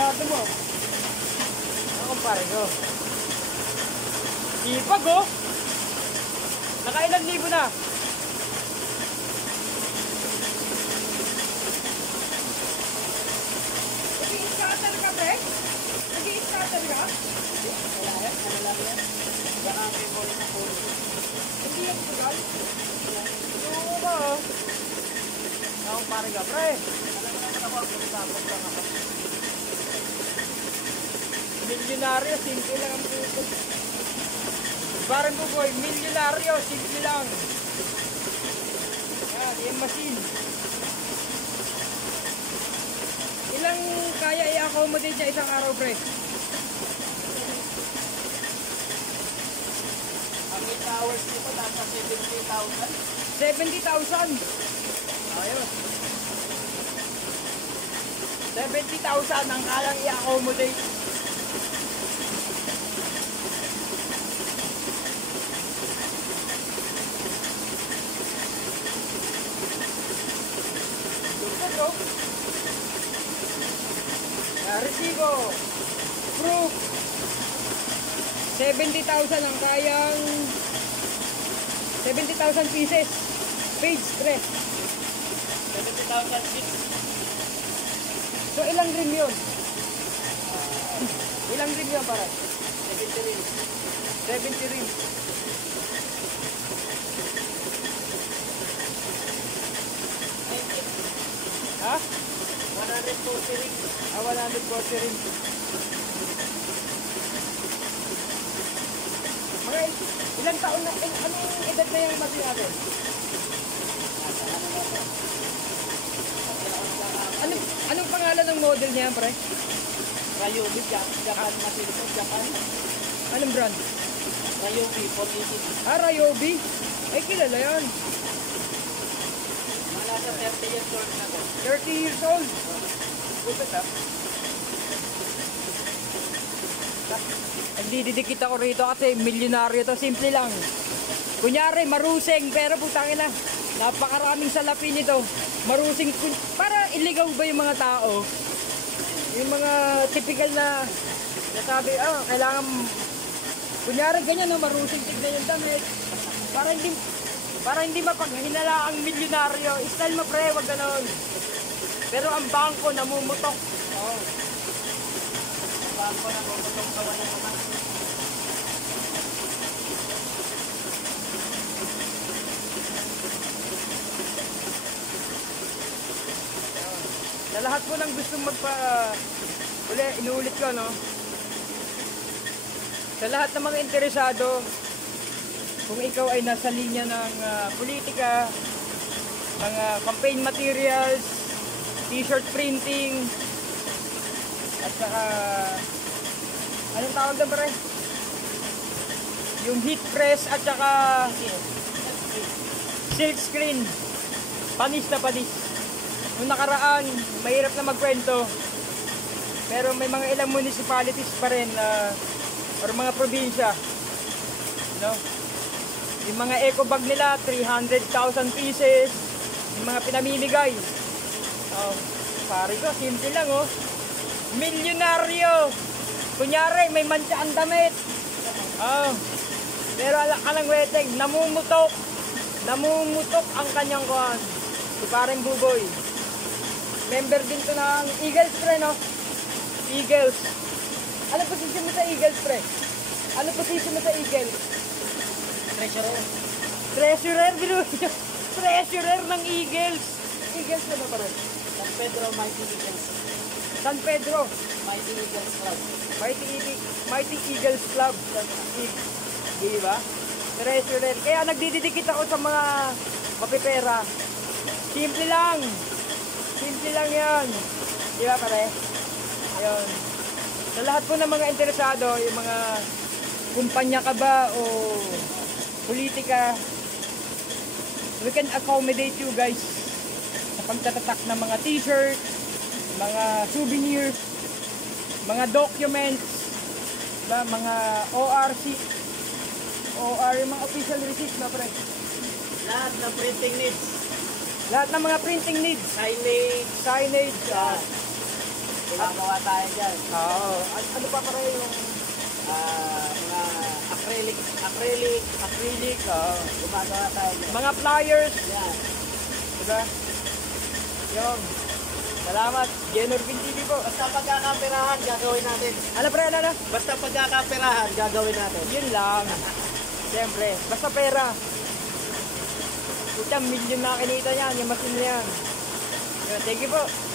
Sarado mo. Ako pare ko. Ipag oh. Nakailang libo na. Nag-i-scatter ka, pre? Nag-i-scatter ka? Wala yan, ano lang yan. Baka may poli na poli. Hindi yung tugal? Oo ba oh. Ako pare ka, pre. Alam mo naman ako, pagkakapag lang ako. Milyonaryo, simple lang ang puto. Parang buboy, milyonaryo, simple lang. Yan, yung machine. Ilang kaya i-accommodate niya isang araw, pre? Ang 8 hours nito nasa 70,000. 70,000. Ayos. 70,000 ang kayang i-accommodate. Resibo, proof, 70,000 ang kayang 70,000 pieces, page 3. 70,000 sheets. So ilang rim yun? Ilang rim yun para? 70 rin. 70 rim. Ha? 140 rin. 140 rim. Mga ilang taon na, anong edad na yung machine natin? Anong pangalan ng model niya, pre? Ryobi, Japan machine ito. Japan. Anong brand? Ryobi, 480. Ah, Ryobi. Ay, kilala yan. Mga nasa 30 years old na to. 30 years old. Gupit ah. Nagdidikit ako rito kasi milyonaryo to. Simple lang. Kunyari, marusing. Pero putangin na. Napakaraming salapi nito. Marusing. Para iligaw ba yung mga tao? Yung mga typical na nasabi, kailangan kunyari ganyan, no, marusing tignan yung damit. Para hindi mapaghinala ang milyonaryo. Style mo pre, wag ganon. Pero ang bangko namumutok. Oo. Ang bangko namumutok sa walang naman. Sa lahat po ng gustong inuulit ko, no? Sa lahat ng mga interesado, kung ikaw ay nasa linya ng politika, mga campaign materials, t-shirt printing, at saka, anong tawag doon pare? Yung heat press at saka silk screen, panis na panis. Nung nakaraan, mahirap na magkwento, pero may mga ilang municipalities pa rin or mga probinsya, no? Yung mga eco bag nila 300,000 pieces yung mga pinamimigay. Pare ko, simple lang oh. Milyonaryo. Kunyari may mantsa ang damit. Pero alang weteng, namumutok ang kanyang kuhan. Si pareng buboy. Member din to ng Eagles, pre, no? Eagles. Ano position mo sa Eagles, pre? Ano position mo sa Eagles? Treasurer. Treasurer, binuhin. Treasurer ng Eagles. Eagles na ba pa rin? San Pedro Mighty Eagles. San Pedro. Mighty Eagles Club. Mighty Eagles Club. Di ba? Treasurer. Kaya nagdidikit ako sa mga mapipera. Simple lang. Simple lang yan. Di ba pare? Ayun. Sa lahat po ng mga interesado, yung mga kumpanya ka ba o politika, we can accommodate you guys sa pagtatatak ng mga t-shirt, mga souvenirs, mga documents, ba, mga ORC, yung mga official receipt na pre. Lahat ng printing needs. Lahat ng mga printing needs. Signage. Gumagawa tayo dyan. Oo. Ano pa pare yung Mga acrylic. acrylic, oo. Gumagawa tayo dyan. Mga flyers, Yan. diba? Yung. Salamat, Genorvin TV po. Basta pagkakaperahan, gagawin natin. Ano pre, ano? Basta pagkakaperahan, gagawin natin. Yun lang. Siyempre, basta pera. Puta, million na kinita niyan, yung machine na yan. Thank you po.